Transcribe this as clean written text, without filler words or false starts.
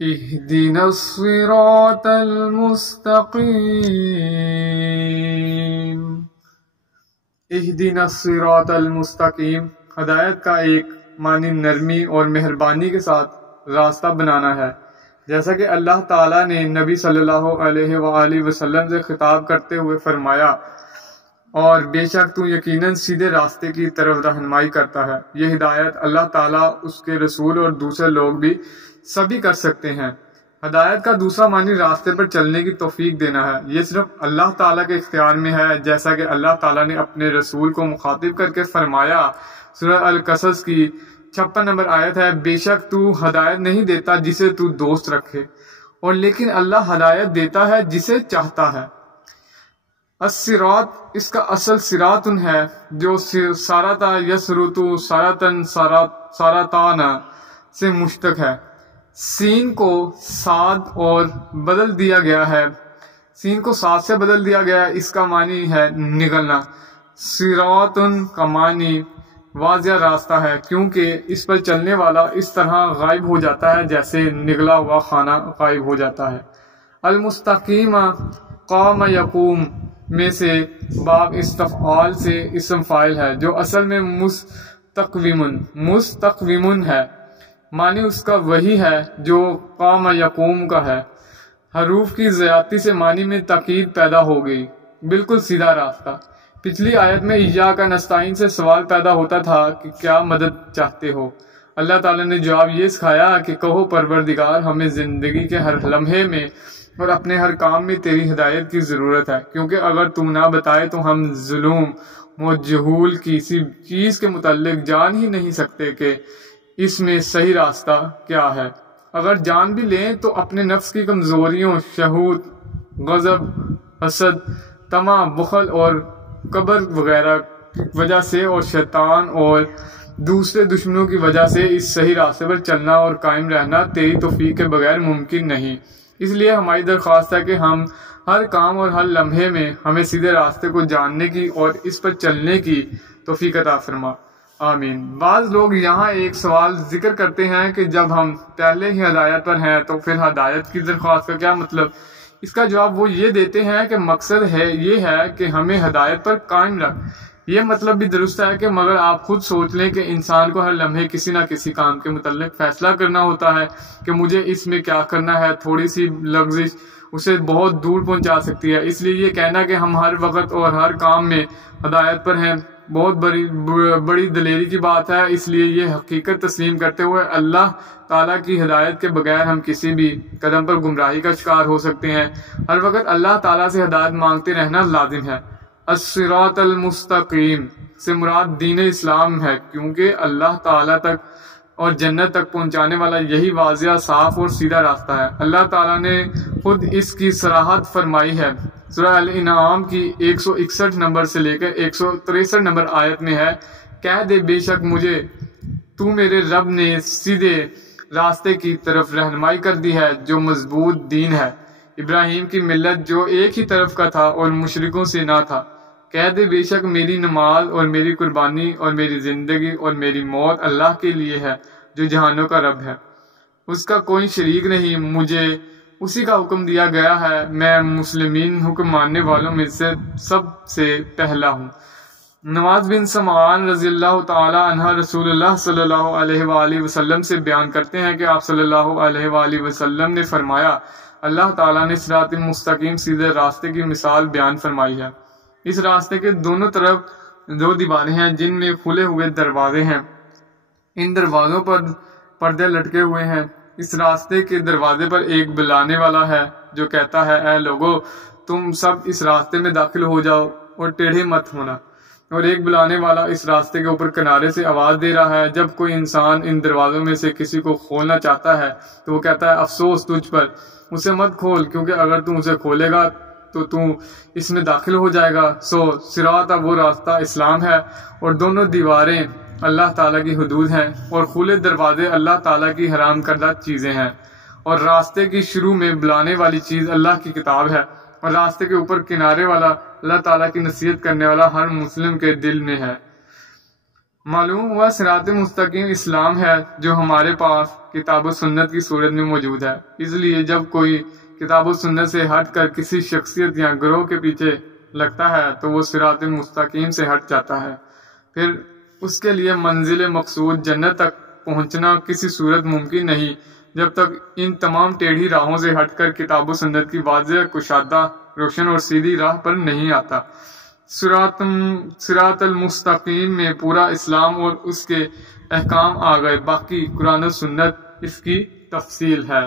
اهدنا الصراط المستقیم۔ اهدنا الصراط المستقیم ہدایت کا ایک معنی نرمی اور مہربانی کے ساتھ راستہ بنانا ہے، جیسا کہ اللہ تعالیٰ نے نبی صلی اللہ علیہ وآلہ وسلم سے خطاب کرتے ہوئے فرمایا، اور بے شک تو یقیناً سیدھے راستے کی طرف رہنمائی کرتا ہے۔ یہ ہدایت اللہ تعالیٰ، اس کے رسول اور دوسرے لوگ بھی سبھی کر سکتے ہیں۔ ہدایت کا دوسرا معنی راستے پر چلنے کی توفیق دینا ہے۔ یہ صرف اللہ تعالیٰ کے اختیار میں ہے، جیسا کہ اللہ تعالیٰ نے اپنے رسول کو مخاطب کر کے فرمایا، سورہ القصص کی 56 نمبر آیت ہے، بے شک تو ہدایت نہیں دیتا جسے تو دوست رکھے، اور لیکن اللہ ہدایت دیتا ہے جسے چاہتا ہے۔ الصراط اس کا اصل صراطن ہے، جو سارتا یسرتو سارتن سارتانا سے مشتق ہے۔ سین کو صاد اور بدل دیا گیا ہے، سین کو صاد سے بدل دیا گیا ہے، اس کا معنی ہے نگلنا۔ صراطن کا معنی واضح راستہ ہے، کیونکہ اس پر چلنے والا اس طرح غائب ہو جاتا ہے جیسے نگلا ہوا کھانا غائب ہو جاتا ہے۔ المستقیم قام یقوم میں سے باب استفعال سے اسم فاعل ہے، جو اصل میں مستقوم ہے۔ معنی اس کا وہی ہے جو قام یقوم کا ہے۔ حروف کی زیادتی سے معنی میں تاکید پیدا ہو گئی، بالکل سیدھا راستہ۔ پچھلی آیت میں ایاک نستعین سے سوال پیدا ہوتا تھا کہ کیا مدد چاہتے ہو؟ اللہ تعالیٰ نے جواب یہ سکھایا کہ کہو پروردگار، ہمیں زندگی کے ہر لمحے میں اور اپنے ہر کام میں تیری ہدایت کی ضرورت ہے، کیونکہ اگر تو نہ بتائے تو ہم ظلم و جہول کسی چیز کے متعلق جان ہی نہیں سکتے کہ اس میں صحیح راستہ کیا ہے۔ اگر جان بھی لیں تو اپنے نفس کی کمزوریوں، شہوت، غضب، حسد، طمع، بخل اور کبر وغیرہ کی وجہ سے، اور شیطان اور دوسرے دشمنوں کی وجہ سے اس صحیح راستے پر چلنا اور قائم رہنا تیری توفیق کے بغیر ممکن نہیں۔ اس لیے ہماری درخواست ہے کہ ہم ہر کام اور ہر لمحے میں ہمیں سیدھے راستے کو جاننے کی اور اس پر چلنے کی توفیق عطا فرما، آمین۔ بعض لوگ یہاں ایک سوال ذکر کرتے ہیں کہ جب ہم پہلے ہی ہدایت پر ہیں تو پھر ہدایت کی درخواست کا کیا مطلب؟ اس کا جواب وہ یہ دیتے ہیں کہ مقصد یہ ہے کہ ہمیں ہدایت پر قائم رکھ۔ یہ مطلب بھی درست ہے کہ مگر آپ خود سوچ لیں کہ انسان کو ہر لمحے کسی نہ کسی کام کے متعلق فیصلہ کرنا ہوتا ہے کہ مجھے اس میں کیا کرنا ہے۔ تھوڑی سی لغزش اسے بہت دور پہنچا سکتی ہے۔ اس لیے یہ کہنا کہ ہم ہر وقت اور ہر کام میں ہدایت پر ہیں بہت بڑی دلیری کی بات ہے۔ اس لیے یہ حقیقت تسلیم کرتے ہوئے اللہ تعالیٰ کی ہدایت کے بغیر ہم کسی بھی قدم پر گمراہی کا شکار ہو سکتے ہیں۔ ہر وقت اللہ تعالیٰ سے ہدایت مانگتے رہنا لازم ہے۔ الصراط المستقیم سے مراد دین اسلام ہے، کیونکہ اللہ تعالیٰ تک اور جنت تک پہنچانے والا یہی واضح، صاف اور سیدھا راستہ ہے۔ اللہ تعالیٰ نے خود اس کی صراحت فرمائی ہے۔ سورہ الانعام کی 161 نمبر سے لے کر 163 نمبر آیت میں ہے، کہہ دے بے شک مجھے تو میرے رب نے سیدھے راستے کی طرف رہنمائی کر دی ہے، جو مضبوط دین ہے، ابراہیم کی ملت جو ایک ہی طرف کا تھا اور مشرکوں سے نہ تھا۔ کہہ دے بے شک میری نماز اور میری قربانی اور میری زندگی اور میری موت اللہ کے لیے ہے، جو جہانوں کا رب ہے، اس کا کوئی شریک نہیں، مجھے اسی کا حکم دیا گیا ہے، میں مسلمین حکم ماننے والوں میں سے سب سے پہلا ہوں۔ نواز بن سمعان رضی اللہ تعالی عنہ رسول اللہ صلی اللہ علیہ وآلہ وسلم سے بیان کرتے ہیں کہ آپ صلی اللہ علیہ وآلہ وسلم نے فرمایا، اللہ تعالیٰ نے صراط مستقیم سیدھے راستے کی مثال بیان فرمائی ہے۔ اس راستے کے دونوں طرف 2 دیواریں ہیں جن میں کھلے ہوئے دروازے ہیں، ان دروازوں پر پردے لٹکے ہوئے ہیں۔ اس راستے کے دروازے پر ایک بلانے والا ہے جو کہتا ہے، اے لوگو تم سب اس راستے میں داخل ہو جاؤ اور ٹیڑھے مت ہونا، اور ایک بلانے والا اس راستے کے اوپر کنارے سے آواز دے رہا ہے۔ جب کوئی انسان ان دروازوں میں سے کسی کو کھولنا چاہتا ہے تو وہ کہتا ہے، افسوس تجھ پر، اسے مت کھول، کیونکہ اگر تم اسے کھولے گا تو تم اس میں داخل ہو جائے گا۔ صراط وہ راستہ اسلام ہے، اور دونوں دیواریں اللہ تعالیٰ کی حدود ہیں، اور کھلے دروازے اللہ تعالیٰ کی حرام کردہ چیزیں ہیں، اور راستے کی شروع میں بلانے والی چیز اللہ کی کتاب ہے، اور راستے کے اوپر کنارے والا اللہ تعالیٰ کی نصیحت کرنے والا ہر مسلم کے دل میں ہے۔ معلوم ہوا صراط مستقیم اسلام ہے جو ہمارے پاس کتاب و سنت کی صورت میں موجود ہے۔ اس لیے جب کوئی کتاب و سنت سے ہٹ کر کسی شخصیت یا گروہ کے پیچھے لگتا ہے تو وہ صراط مستقیم سے ہٹ جاتا ہے، پھر اس کے لیے منزل مقصود جنت تک پہنچنا کسی صورت ممکن نہیں جب تک ان تمام ٹیڑھی راہوں سے ہٹ کر کتاب و سنت کی واضح کشادہ روشن اور سیدھی راہ پر نہیں آتا۔ صراط المستقیم میں پورا اسلام اور اس کے احکام آ گئے، باقی قرآن و سنت اس کی تفصیل ہے۔